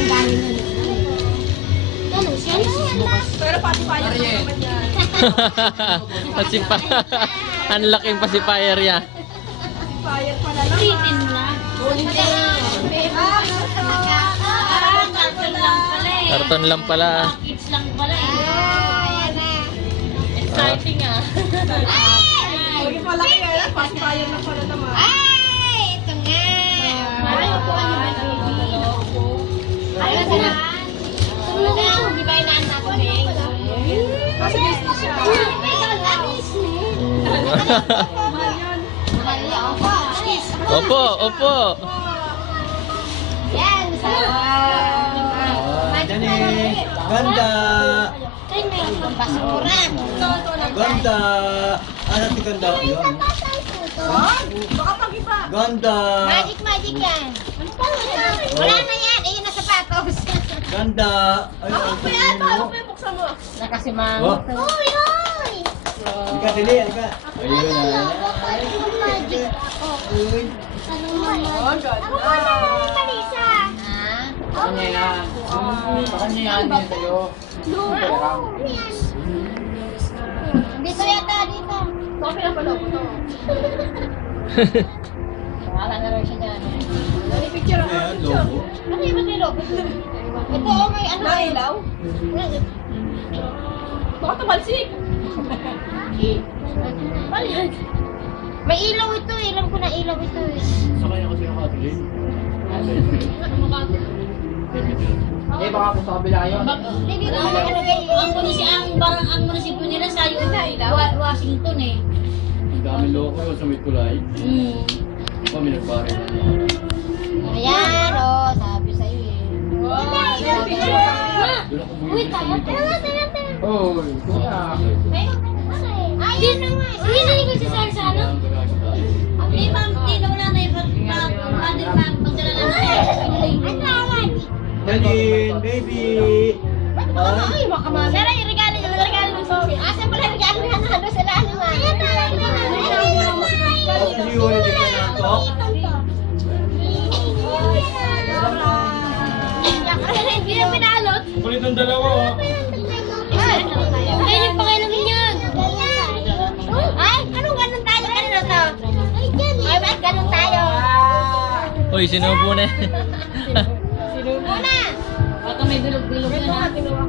tandaan nyo. Ganun siya. Pero pati pa yan naman yan. Ang laking pacifier niya. Fire pala naman. Ulitin na. Karton lang pala eh. Karton lang pala. Kids lang pala eh. Exciting ah. Huwag yung palaki yan. Pati fire na pala naman. Ito nga. Ayaw po ano ba ito? Ayaw ko na. Bibay na natin eh. Kasi Disney siya. Opo, opo. Yan. Ganda! Basura. Ganda! Ano si ganda? Yun. Baka pag-iba. Ganda! Magic yan. Wala na yan. Ayun na sapatos. Ganda! Ay, Ako pa yan. Paano pa yung buksan mo? Oh, Uy, uy. halika, dili, halika. Ayun na. Magic. Uy. Oh, ganda. Ako muna yung Marisa. Kanya yan. Kanya yan din sa'yo. Dito yata, dito. Okay na pala ito. Wala na rin siya dyan. Ano yung picture ako? Ayan, logo. Ano yung matilog? Ito, oh, may ano. Nailaw? Baka tumalsik. May ilaw ito eh. Alam ko na ilaw ito eh. Sa kanya kasi nakatuloy. Eh, baka po sa kabila yun. Hindi dito nakalagay eh. Ang munisipyo nila sa Washington eh. Ang dami loko yun sa may tulay. Kami nagpare na. Ayan, oh. Sabi sa'yo eh. Doon ako Uy, bumili sa tayo. may Tara, tara, tara. Oy, kuya. Ayun na nga. Hindi ko si Sar sa ano? Hindi pa, hindi na wala na yung pagdala na Ang tawag. Janine, baby! Ay, makamami. Sara, yung regalo niya. Regalo ng sorry. Asan pala yung regalo niya? Nando sa lalo nga. Ayan na. Tapos hindi ko rin dito na ito. Hindi na pinalot. Kulit ng dalawa oh. Ay, yung pakailamin yan. Ay, anong ganun tayo? Ano na to? Ay, ba't ganun tayo? Uy, sinubo na. Sinubo na. Baka may bilog-bilog Ito na. nga, kinuha